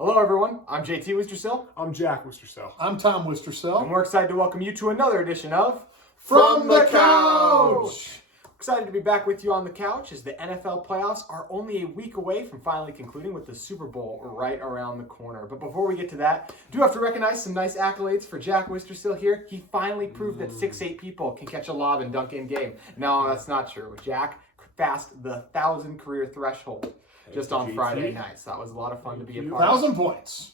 Hello, everyone. I'm JT Wistrcill. I'm Jack Wistrcill. I'm Tom Wistrcill. And we're excited to welcome you to another edition of From the Couch. Excited to be back with you on the couch as the NFL playoffs are only a week away from finally concluding with the Super Bowl right around the corner. But before we get to that, I do have to recognize some nice accolades for Jack Wistrcill here. He finally proved that 6'8" people can catch a lob and dunk in game. No, that's not true. Jack passed the 1,000 career threshold just on Friday night. So that was a lot of fun to be a part of. 1,000 points.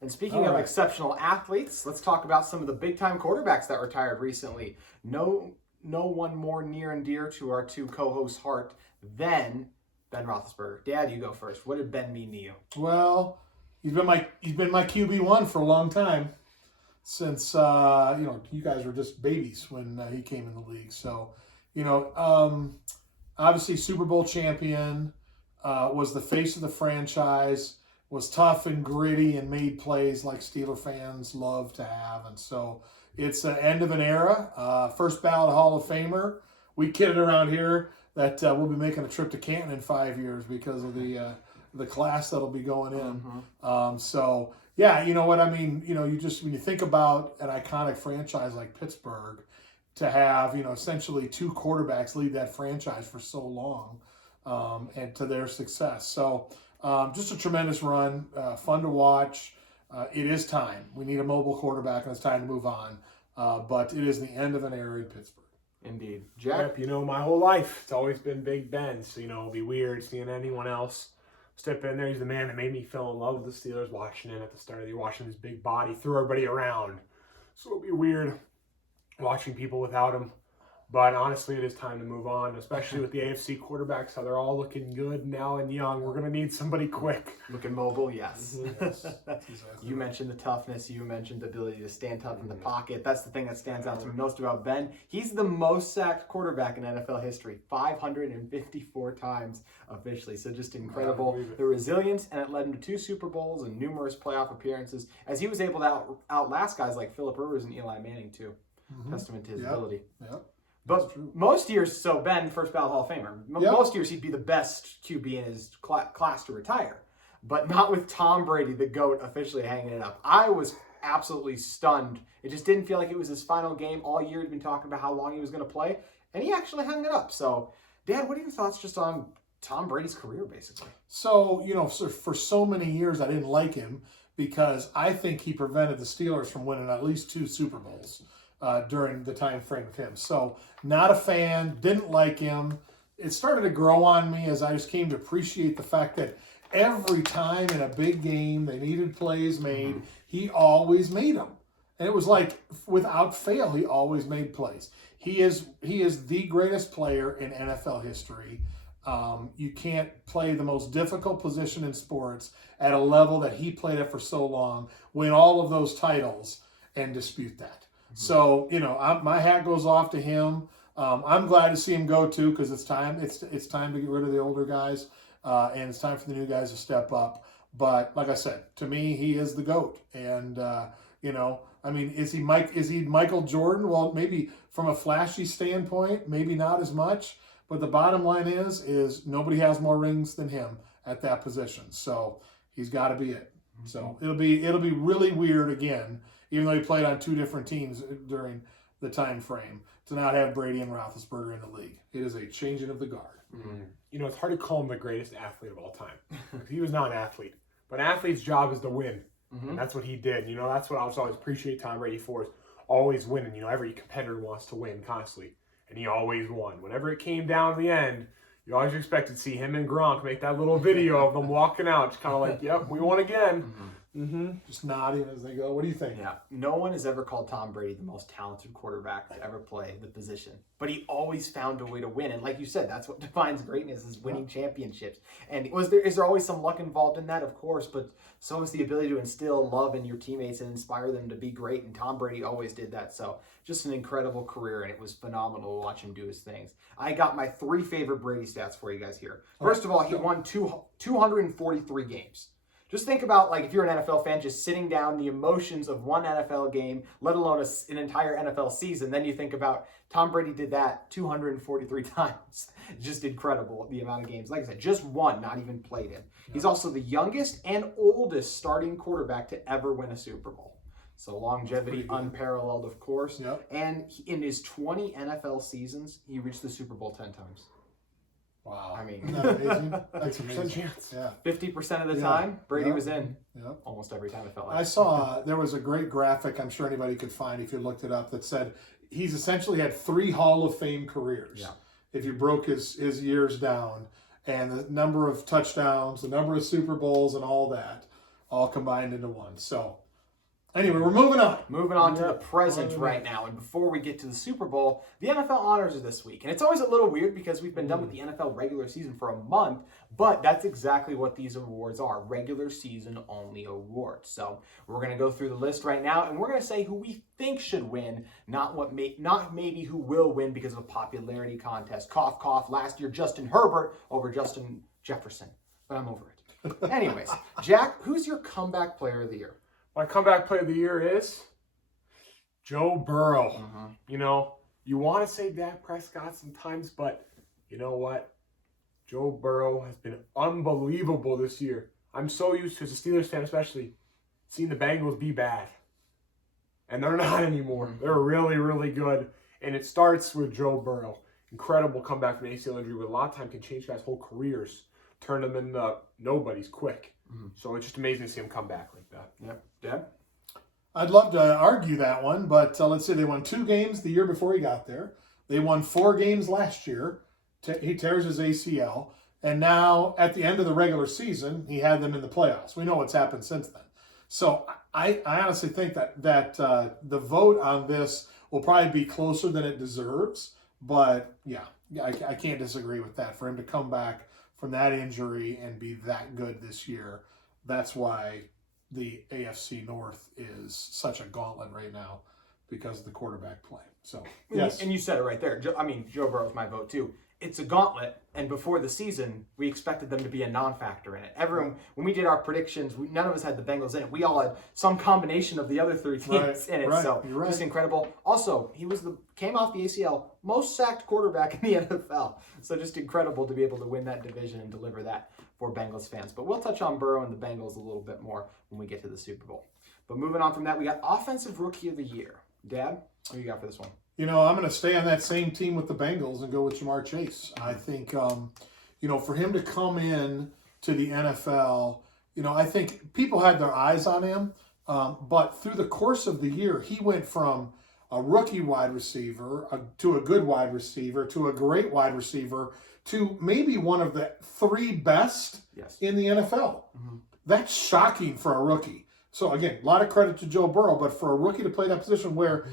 And speaking of exceptional athletes, let's talk about some of the big-time quarterbacks that retired recently. No one more near and dear to our two co-hosts' heart than Ben Roethlisberger. Dad, you go first. What did Ben mean to you? Well, he's been my QB1 for a long time, since you guys were just babies when he came in the league. So, obviously Super Bowl champion, was the face of the franchise, was tough and gritty and made plays like Steeler fans love to have. And so it's the end of an era. First ballot Hall of Famer. We kidded around here that we'll be making a trip to Canton in 5 years because of the class that'll be going in. So yeah, you know what I mean. You just when you think about an iconic franchise like Pittsburgh, to have essentially two quarterbacks lead that franchise for so long, and to their success. So just a tremendous run, fun to watch. It is time. We need a mobile quarterback, and it's time to move on. But it is the end of an era in Pittsburgh. Indeed. Jack? Yep, my whole life, it's always been Big Ben. So, it'll be weird seeing anyone else step in there. He's the man that made me fall in love with the Steelers, watching him at the start of the year, watching his big body, throw everybody around. So it'll be weird watching people without him. But honestly, it is time to move on, especially with the AFC quarterbacks, how they're all looking good now and young. We're going to need somebody quick. Looking mobile, yes. Yes, You mentioned the toughness. You mentioned the ability to stand tough in the pocket. That's the thing that stands out to me most about Ben. He's the most sacked quarterback in NFL history, 554 times officially. So just incredible. The resilience, and it led him to 2 Super Bowls and numerous playoff appearances, as he was able to outlast guys like Phillip Rivers and Eli Manning, too. Testament to his ability. Yep. But most years, so Ben, first ballot Hall of Famer, most years he'd be the best QB in his class to retire. But not with Tom Brady, the GOAT, officially hanging it up. I was absolutely stunned. It just didn't feel like it was his final game. All year he'd been talking about how long he was going to play, and he actually hung it up. So, Dad, what are your thoughts just on Tom Brady's career, basically? So, for so many years I didn't like him because I think he prevented the Steelers from winning at least 2 Super Bowls during the time frame of him. So not a fan, didn't like him. It started to grow on me as I just came to appreciate the fact that every time in a big game they needed plays made, he always made them. And it was like, without fail, he always made plays. He is the greatest player in NFL history. You can't play the most difficult position in sports at a level that he played at for so long, win all of those titles, and dispute that. So, my hat goes off to him. I'm glad to see him go too, because it's time. It's time to get rid of the older guys, and it's time for the new guys to step up. But like I said, to me, he is the GOAT. And is he Michael Jordan? Well, maybe from a flashy standpoint, maybe not as much. But the bottom line is nobody has more rings than him at that position. So he's got to be it. So it'll be really weird again, even though he played on 2 different teams during the time frame, to not have Brady and Roethlisberger in the league. It is a changing of the guard. It's hard to call him the greatest athlete of all time. He was not an athlete. But an athlete's job is to win. And that's what he did. That's what I always appreciate Tom Brady for, is always winning. Every competitor wants to win constantly. And he always won. Whenever it came down to the end, you always expected to see him and Gronk make that little video of them walking out. Just kind of like, yep, we won again. Just nodding as they go. What do you think? Yeah, no one has ever called Tom Brady the most talented quarterback to ever play the position. But he always found a way to win. And like you said, that's what defines greatness, is winning championships. And is there always some luck involved in that? Of course, but so is the ability to instill love in your teammates and inspire them to be great. And Tom Brady always did that. So just an incredible career, and it was phenomenal to watch him do his things. I got my 3 favorite Brady stats for you guys here. First of all, he won 243 games. Just think about, like, if you're an NFL fan, just sitting down the emotions of one NFL game, let alone an entire NFL season. Then you think about Tom Brady did that 243 times. Just incredible, the amount of games. Like I said, just one, not even played in. He's also the youngest and oldest starting quarterback to ever win a Super Bowl. So longevity unparalleled, of course. Yep. And in his 20 NFL seasons, he reached the Super Bowl 10 times. Wow. I mean, isn't that amazing? That's amazing. Chance. Yeah. 50% of the time, Brady was in. Yep. Almost every time it felt like. I saw there was a great graphic, I'm sure anybody could find if you looked it up, that said he's essentially had 3 Hall of Fame careers. Yeah. If you broke his years down, and the number of touchdowns, the number of Super Bowls, and all that, all combined into one. So, anyway, we're moving on. Moving on to the present right now. And before we get to the Super Bowl, the NFL honors are this week. And it's always a little weird because we've been done with the NFL regular season for a month, but that's exactly what these awards are, regular season only awards. So we're going to go through the list right now, and we're going to say who we think should win, not maybe who will win because of a popularity contest. Cough, cough. Last year, Justin Herbert over Justin Jefferson. But I'm over it. Anyways, Jack, who's your comeback player of the year? My comeback player of the year is Joe Burrow. Mm-hmm. You know, you want to say Dak Prescott sometimes, but you know what? Joe Burrow has been unbelievable this year. I'm so used to, as a Steelers fan especially, seeing the Bengals be bad. And they're not anymore. Mm-hmm. They're really, really good. And it starts with Joe Burrow. Incredible comeback from an ACL injury, but a lot of time can change guys' whole careers, turn them into nobodies quick. Mm-hmm. So it's just amazing to see him come back like that. Yep. Deb? I'd love to argue that one, but let's say they won 2 games the year before he got there. They won 4 games last year. He tears his ACL. And now, at the end of the regular season, he had them in the playoffs. We know what's happened since then. So I honestly think that the vote on this will probably be closer than it deserves. But, yeah, I can't disagree with that. For him to come back from that injury and be that good this year, that's why the AFC North is such a gauntlet right now because of the quarterback play. So, yes. And you said it right there. Joe Burrow's my vote too. It's a gauntlet, and before the season, we expected them to be a non-factor in it. Everyone, when we did our predictions, none of us had the Bengals in it. We all had some combination of the other 3 teams in it. Right, so you're right. just incredible. Also, he came off the ACL, most sacked quarterback in the NFL. So just incredible to be able to win that division and deliver that for Bengals fans. But we'll touch on Burrow and the Bengals a little bit more when we get to the Super Bowl. But moving on from that, we got Offensive Rookie of the Year. Dad, what do you got for this one? You know, I'm going to stay on that same team with the Bengals and go with Jamar Chase. I think, for him to come in to the NFL, I think people had their eyes on him. But through the course of the year, he went from a rookie wide receiver to a good wide receiver to a great wide receiver to maybe one of the 3 best in the NFL. Mm-hmm. That's shocking for a rookie. So, again, a lot of credit to Joe Burrow, but for a rookie to play that position where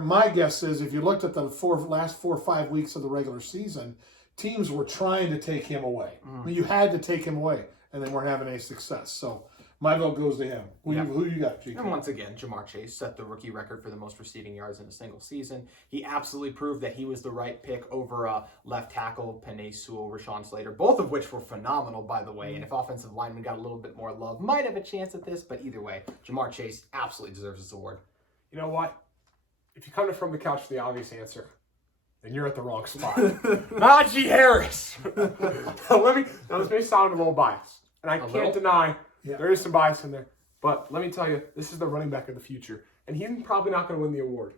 my guess is if you looked at the last 4 or 5 weeks of the regular season, teams were trying to take him away. I mean, you had to take him away, and they weren't having any success. So my vote goes to him. Who you got, GK? And once again, Jamar Chase set the rookie record for the most receiving yards in a single season. He absolutely proved that he was the right pick over left tackle Penei Sewell, Rashawn Slater, both of which were phenomenal, by the way. And if offensive linemen got a little bit more love, might have a chance at this. But either way, Jamar Chase absolutely deserves this award. You know what? If you come to From the Couch for the obvious answer, then you're at the wrong spot. Najee Harris. Now this may sound a little biased, and I can't deny there is some bias in there. But let me tell you, this is the running back of the future, and he's probably not going to win the award.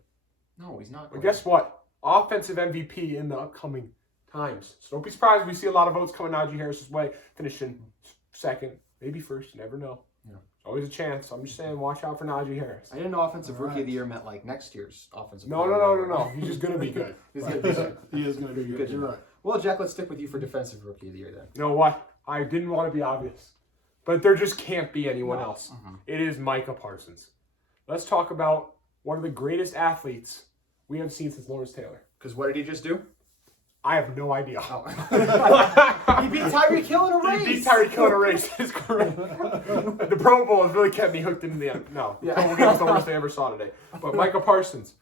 No, he's not. But guess what? Offensive MVP in the upcoming times. So don't be surprised if we see a lot of votes coming Najee Harris's way, finishing second, maybe first. You never know. Yeah. Always a chance. I'm just saying, watch out for Najee Harris. I didn't know Offensive Rookie of the Year meant like next year's Offensive No. He's just going to be good. He's going to be good. He is going to be good. You're right. Well, Jack, let's stick with you for Defensive Rookie of the Year then. You know what? I didn't want to be obvious, but there just can't be anyone else. Mm-hmm. It is Micah Parsons. Let's talk about one of the greatest athletes we have seen since Lawrence Taylor. Because what did he just do? I have no idea. Oh. He beat Tyreek Hill in a race. He beat Tyreek Hill in a race. That's correct. The Pro Bowl has really kept me hooked into the end. No, the Pro Bowl game was the worst I ever saw today. But Micah Parsons,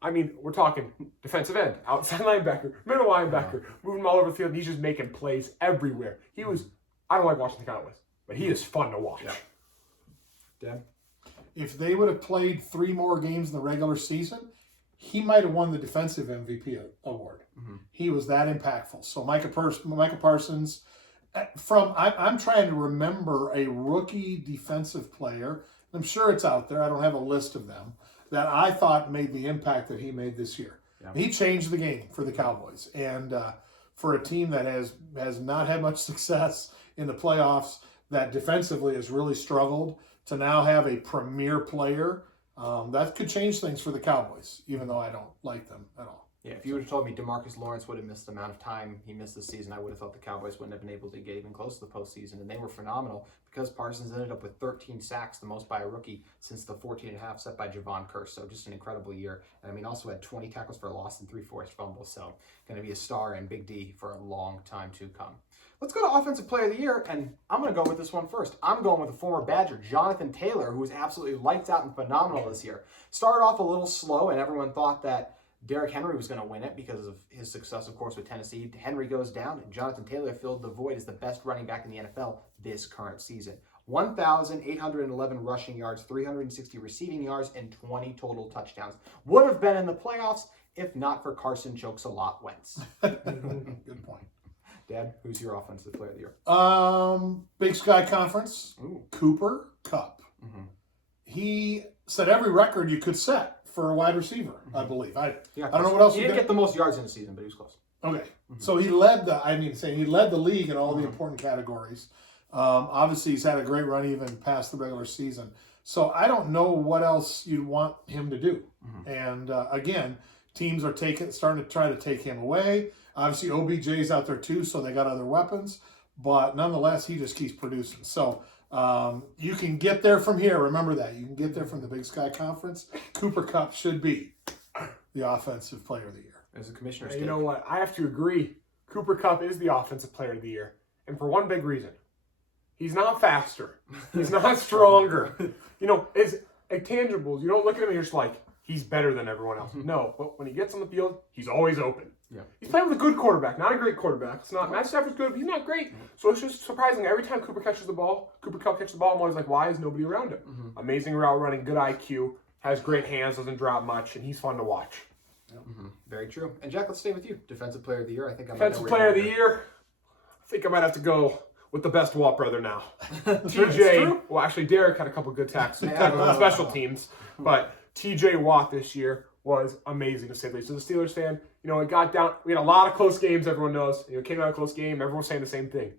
I mean, we're talking defensive end, outside linebacker, middle linebacker, moving him all over the field. And he's just making plays everywhere. I don't like watching the Cowboys, but he is fun to watch. Yeah. Dan? If they would have played 3 more games in the regular season, he might have won the defensive MVP award. Mm-hmm. He was that impactful. So Micah Parsons, I'm trying to remember a rookie defensive player. I'm sure it's out there. I don't have a list of them that I thought made the impact that he made this year. Yeah. He changed the game for the Cowboys, and for a team that has not had much success in the playoffs, that defensively has really struggled, to now have a premier player, that could change things for the Cowboys, even though I don't like them at all. Yeah, if you would have told me DeMarcus Lawrence would have missed the amount of time he missed this season, I would have thought the Cowboys wouldn't have been able to get even close to the postseason. And they were phenomenal because Parsons ended up with 13 sacks, the most by a rookie since the 14.5 set by Javon Curse. So just an incredible year. And I mean, also had 20 tackles for a loss and 3 forced fumbles. So going to be a star and Big D for a long time to come. Let's go to Offensive Player of the Year, and I'm going to go with this one first. I'm going with the former Badger, Jonathan Taylor, who was absolutely lights out and phenomenal this year. Started off a little slow, and everyone thought that Derrick Henry was going to win it because of his success, of course, with Tennessee. Henry goes down, and Jonathan Taylor filled the void as the best running back in the NFL this current season. 1,811 rushing yards, 360 receiving yards, and 20 total touchdowns. Would have been in the playoffs if not for Carson Chokes-a-lot Wentz. Good point. Dad, who's your Offensive Player of the Year? Big Sky Conference, Cooper Kupp. Mm-hmm. He set every record you could set for a wide receiver, I believe. I don't know what else he didn't get the most yards in the season, but he was close. Okay, so he led the league in all the important categories. Obviously, he's had a great run even past the regular season. So I don't know what else you'd want him to do. And again, teams are starting to try to take him away. Obviously, OBJ's out there too, so they got other weapons. But nonetheless, he just keeps producing. So you can get there from here. Remember that. You can get there from the Big Sky Conference. Cooper Kupp should be the Offensive Player of the Year. As a commissioner, you know what? I have to agree. Cooper Kupp is the Offensive Player of the Year. And for one big reason. He's not faster. He's not stronger. You know, it's intangibles. You don't look at him and you're just like, he's better than everyone else. No, but when he gets on the field, he's always open. Yeah. He's playing with a good quarterback, not a great quarterback. It's not Matt Stafford's good, but he's not great. So it's just surprising. Every time Cooper Kupp catches the ball, I'm always like, why is nobody around him? Amazing route running, good IQ, has great hands, doesn't drop much, and he's fun to watch. Very true. And Jack, let's stay with you. Defensive Player of the Year. Defensive Player of the Year. I think I might have to go with the best Watt brother now. TJ. Well, actually, Derek had a couple good tackles on special teams, but TJ Watt this year was amazing to say the least. As a Steelers fan, you know, it got down. We had a lot of close games. Everyone knows. You know, it came out of a close game. Everyone was saying the same thing.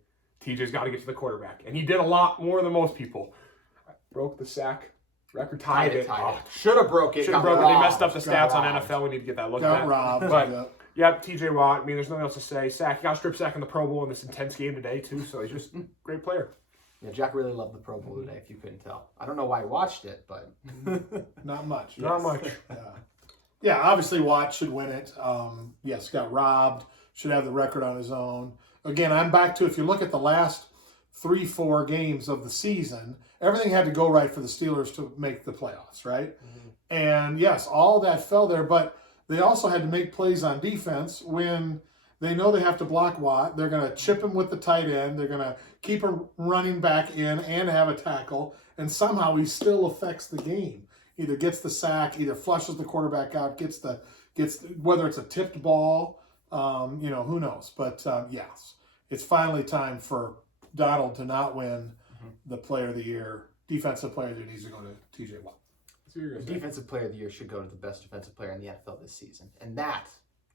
TJ's got to get to the quarterback, and he did a lot more than most people. Broke the sack record, tied it. Should have broke it. Should have broke it. They messed up the stats on NFL. We need to get that looked at. Robbed. But yeah, TJ Watt. I mean, there's nothing else to say. Sack. He got a strip sack in the Pro Bowl in this intense game today too. So he's just a great player. Yeah, Jack really loved the Pro Bowl today, if you couldn't tell. I don't know why he watched it, but not much. Not much. Yeah, obviously Watt should win it. Yes, got robbed. Should have the record on his own. Again, I'm back to, if you look at the last 3-4 games of the season, everything had to go right for the Steelers to make the playoffs, right? And yes, all that fell there, but they also had to make plays on defense when they know they have to block Watt. They're going to chip him with the tight end. They're going to keep a running back in and have a tackle, and somehow he still affects the game. Either gets the sack, either flushes the quarterback out, gets whether it's a tipped ball, who knows? But yes, it's finally time for Donald to not win the Player of the Year, Defensive Player of the Year needs to go to TJ Watt. The Defensive Player of the Year should go to the best defensive player in the NFL this season, and that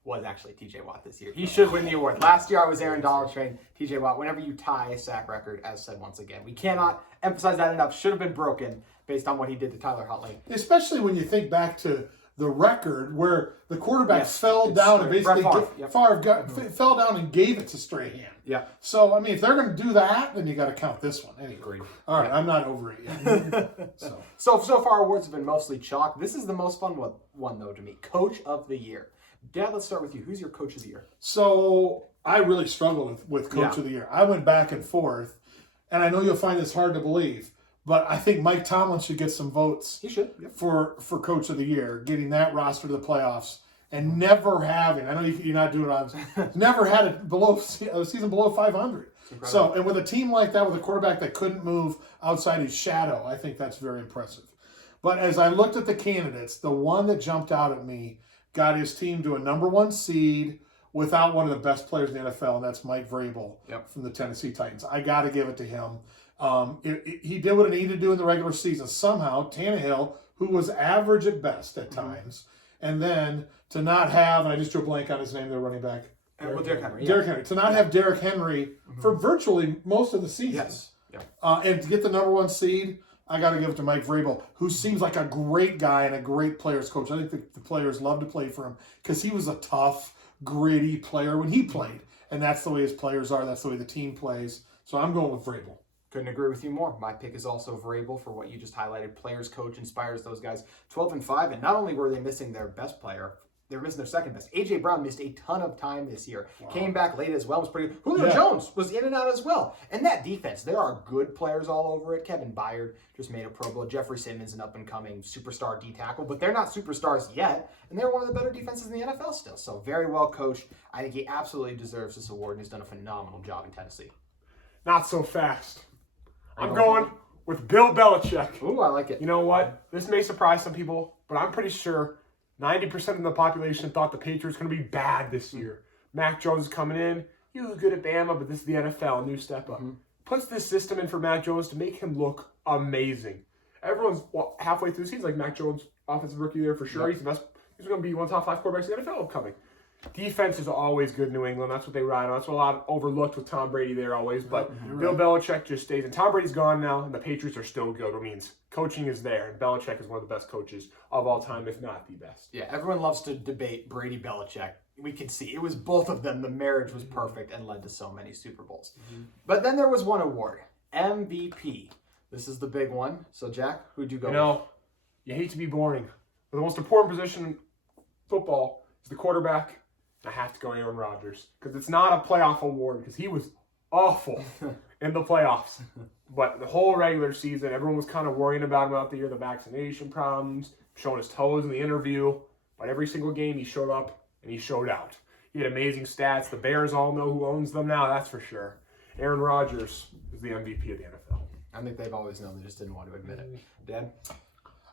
was actually TJ Watt this year. He should win the award. Last year I was Aaron Donald trained. TJ Watt, whenever you tie a sack record, as said once again, we cannot emphasize that enough, should have been broken based on what he did to Tyler Huntley. Especially when you think back to the record where the quarterback fell down and basically fell down and gave it to Strahan. Yeah. So, I mean, if they're going to do that, then you got to count this one. Anyway. Agreed. All right, I'm not over it yet. So far awards have been mostly chalk. This is the most fun one though, to me. Coach of the Year. Dad, let's start with you. Who's your Coach of the Year? So, I really struggled with Coach of the Year. I went back and forth, and I know you'll find this hard to believe, but I think Mike Tomlin should get some votes. He should. Yep. For Coach of the Year, getting that roster to the playoffs and never having, I know you're not doing it, never had a season below 500. So, and with a team like that, with a quarterback that couldn't move outside his shadow, I think that's very impressive. But as I looked at the candidates, the one that jumped out at me got his team to a #1 seed without one of the best players in the NFL, and that's Mike Vrabel from the Tennessee Titans. I got to give it to him. He did what he needed to do in the regular season. Somehow, Tannehill, who was average at best at times, and then to not have, and I just drew a blank on his name, their running back. Derrick Henry. Derrick Henry. To not have Derrick Henry for virtually most of the season. Yes. Yeah. And to get the #1 seed, I got to give it to Mike Vrabel, who seems like a great guy and a great players coach. I think the players love to play for him because he was a tough, gritty player when he played. And that's the way his players are. That's the way the team plays. So I'm going with Vrabel. Couldn't agree with you more. My pick is also Vrabel for what you just highlighted. Players coach inspires those guys. 12-5, and not only were they missing their best player, they were missing their second best. A.J. Brown missed a ton of time this year. Wow. Came back late as well. Was pretty good. Julio Jones was in and out as well. And that defense, there are good players all over it. Kevin Byard just made a Pro Bowl. Jeffrey Simmons, an up-and-coming superstar D-tackle. But they're not superstars yet. And they're one of the better defenses in the NFL still. So very well coached. I think he absolutely deserves this award. And he's done a phenomenal job in Tennessee. Not so fast. I'm going with Bill Belichick. Ooh, I like it. You know what? This may surprise some people, but I'm pretty sure 90% of the population thought the Patriots were going to be bad this year. Mac Jones is coming in. He was good at Bama, but this is the NFL, new step up. Puts this system in for Mac Jones to make him look amazing. Everyone's halfway through the season like Mac Jones, offensive rookie there for sure. He's the best. He's going to be one of the top 5 quarterbacks in the NFL upcoming. Defense is always good in New England. That's what they ride on. That's what a lot overlooked with Tom Brady there always. But Bill Belichick just stays. And Tom Brady's gone now, and the Patriots are still good. It means coaching is there. And Belichick is one of the best coaches of all time, if not the best. Yeah, everyone loves to debate Brady-Belichick. We can see it was both of them. The marriage was perfect and led to so many Super Bowls. But then there was one award, MVP. This is the big one. So, Jack, who'd you go with? You hate to be boring, but the most important position in football is the quarterback. I have to go Aaron Rodgers because it's not a playoff award because he was awful in the playoffs. But the whole regular season, everyone was kind of worrying about him out the year, the vaccination problems, showing his toes in the interview. But every single game he showed up and he showed out. He had amazing stats. The Bears all know who owns them now, that's for sure. Aaron Rodgers is the MVP of the NFL. I think they've always known. They just didn't want to admit it. Dad?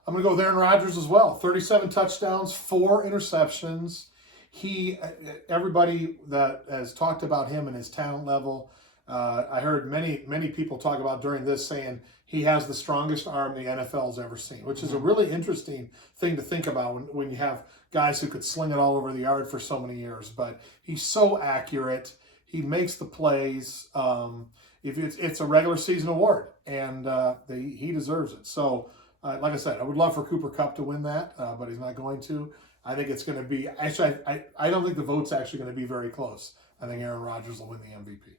I'm going to go with Aaron Rodgers as well. 37 touchdowns, 4 interceptions. Everybody that has talked about him and his talent level, I heard many people talk about during this saying he has the strongest arm the NFL's ever seen, which is a really interesting thing to think about when you have guys who could sling it all over the yard for so many years. But he's so accurate. He makes the plays. If it's a regular season award, and he deserves it. So, like I said, I would love for Cooper Kupp to win that, but he's not going to. I think it's going to be, actually, I don't think the vote's actually going to be very close. I think Aaron Rodgers will win the MVP.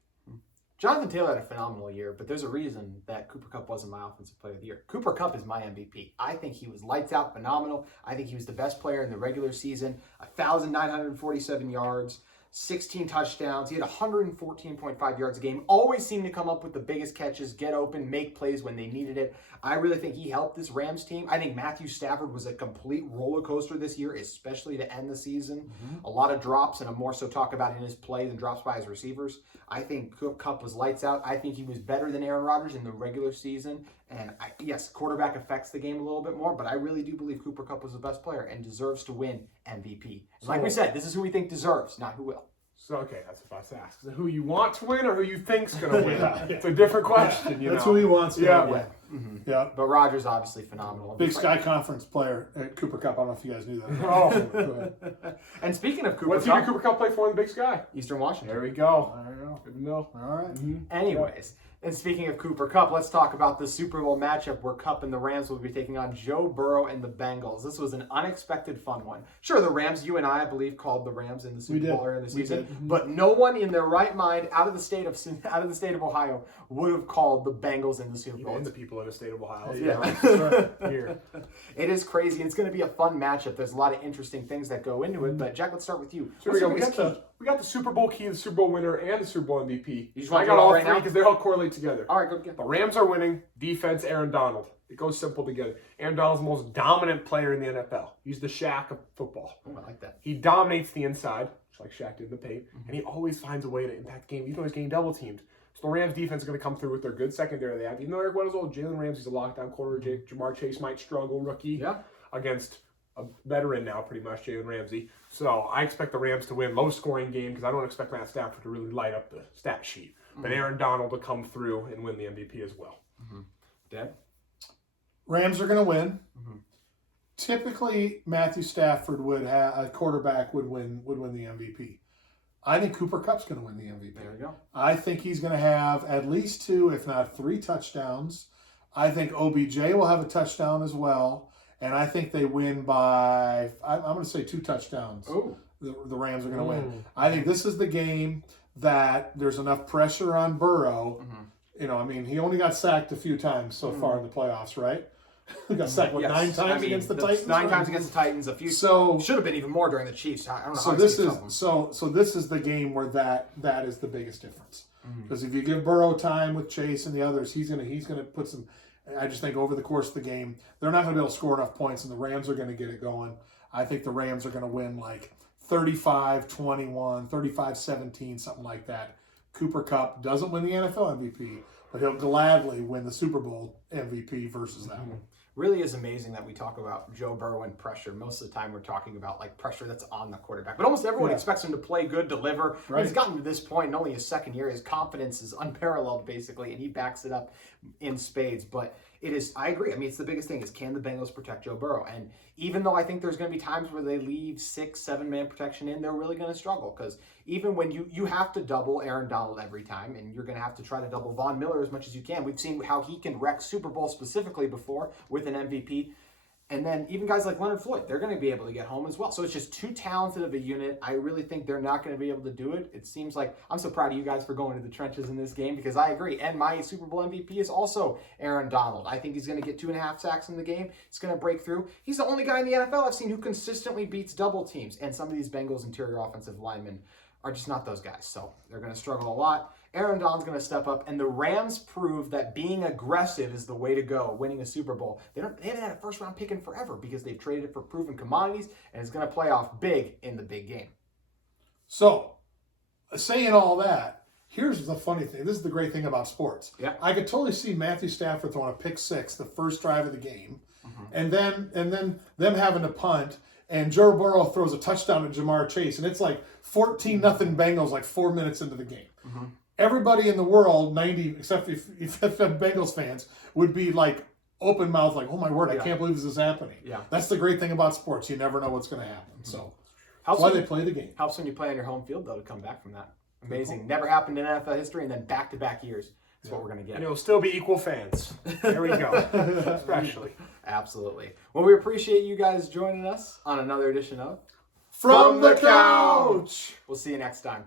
Jonathan Taylor had a phenomenal year, but there's a reason that Cooper Kupp wasn't my offensive player of the year. Cooper Kupp is my MVP. I think he was lights out, phenomenal. I think he was the best player in the regular season. 1,947 yards, 16 touchdowns. He had 114.5 yards a game. Always seemed to come up with the biggest catches, get open, make plays when they needed it. I really think he helped this Rams team. I think Matthew Stafford was a complete roller coaster this year, especially to end the season. A lot of drops, and I'm more so talk about in his play than drops by his receivers. I think Kupp was lights out. I think he was better than Aaron Rodgers in the regular season. And yes, quarterback affects the game a little bit more, but I really do believe Cooper Kupp was the best player and deserves to win MVP. And like we said, this is who we think deserves, not who will. So, okay, that's what I was asked. Is it who you want to win or who you think's going to win? It's a different question, That's who he wants to win. Yeah. But Rodgers obviously phenomenal. Big Sky Conference player, Cooper Kupp. I don't know if you guys knew that. Oh, and speaking of Cooper what team did Cooper Kupp play for in the Big Sky? Eastern Washington. There we go. There you go. Good to know. All right. Anyways, and speaking of Cooper Kupp, let's talk about the Super Bowl matchup where Kupp and the Rams will be taking on Joe Burrow and the Bengals. This was an unexpected fun one. Sure, the Rams, you and I believe, called the Rams in the Super Bowl earlier in the season, but no one in their right mind out of the state of Ohio would have called the Bengals in the Super Bowl. Even the people in the state of Ohio. Here. It is crazy. It's going to be a fun matchup. There's a lot of interesting things that go into it. But Jack, let's start with you. So we got the Super Bowl key, the Super Bowl winner, and the Super Bowl MVP. You just want I to got go all right three now? because they all correlate together. All right, go get The Rams are winning. Defense, Aaron Donald. It goes simple together. Aaron Donald's the most dominant player in the NFL. He's the Shaq of football. Oh, I like that. He dominates the inside, just like Shaq did in the paint, and he always finds a way to impact the game, even though he's getting double teamed. So the Rams defense is going to come through with their good secondary they have. Even though Eric Weddle's old, Jalen Ramsey's a lockdown corner. Jamar Chase might struggle, rookie, against a veteran now, pretty much, Jalen Ramsey. So I expect the Rams to win, low-scoring game, because I don't expect Matt Stafford to really light up the stat sheet. But Aaron Donald to come through and win the MVP as well. Dad? Rams are going to win. Typically, Matthew Stafford a quarterback would win the MVP. I think Cooper Kupp's going to win the MVP. There we go. I think he's going to have at least 2, if not 3 touchdowns. I think OBJ will have a touchdown as well. And I think they win by, I'm going to say 2 touchdowns. Oh. The Rams are going to win. I think this is the game that there's enough pressure on Burrow. You know, I mean, he only got sacked a few times so far in the playoffs, right? He got sacked, 9 times against the Titans? 9 times against the Titans. A few. So should have been even more during the Chiefs. I don't know. So this is the game where that is the biggest difference. Because if you give Burrow time with Chase and the others, he's gonna put some. I just think over the course of the game, they're not going to be able to score enough points, and the Rams are going to get it going. I think the Rams are going to win like 35-21, 35-17, something like that. Cooper Kupp doesn't win the NFL MVP, but he'll gladly win the Super Bowl MVP versus that one. Really is amazing that we talk about Joe Burrow and pressure. Most of the time we're talking about like pressure that's on the quarterback. But almost everyone expects him to play good, deliver. Right. He's gotten to this point in only his second year. His confidence is unparalleled basically, and he backs it up in spades. But it is, I agree. I mean, it's the biggest thing is, can the Bengals protect Joe Burrow? And even though I think there's going to be times where they leave 6-7 man protection in, they're really going to struggle, because even when you have to double Aaron Donald every time, and you're going to have to try to double Von Miller as much as you can. We've seen how he can wreck Super Bowl specifically before with an MVP. And then even guys like Leonard Floyd, they're going to be able to get home as well. So it's just too talented of a unit. I really think they're not going to be able to do it. It seems like I'm so proud of you guys for going to the trenches in this game, because I agree. And my Super Bowl MVP is also Aaron Donald. I think he's going to get 2.5 sacks in the game. He's going to break through. He's the only guy in the NFL I've seen who consistently beats double teams. And some of these Bengals interior offensive linemen are just not those guys. So they're going to struggle a lot. Aaron Donald's going to step up, and the Rams prove that being aggressive is the way to go, winning a Super Bowl. They haven't had a first-round pick in forever because they've traded it for proven commodities, and it's going to play off big in the big game. So, saying all that, here's the funny thing. This is the great thing about sports. Yeah. I could totally see Matthew Stafford throwing a pick 6 the first drive of the game, and then them having to punt, and Joe Burrow throws a touchdown to Jamar Chase, and it's like 14-0 Bengals like 4 minutes into the game. Everybody in the world, 90, except if Bengals fans, would be like open mouth, like, oh my word, I can't believe this is happening. Yeah. That's the great thing about sports. You never know what's going to happen. So that's why they play the game. Helps when you play on your home field, though, to come back from that. Amazing. Never happened in NFL history, and then back-to-back years. That's what we're going to get. And it'll still be equal fans. There we go. Especially. Absolutely. Well, we appreciate you guys joining us on another edition of From the Couch. We'll see you next time.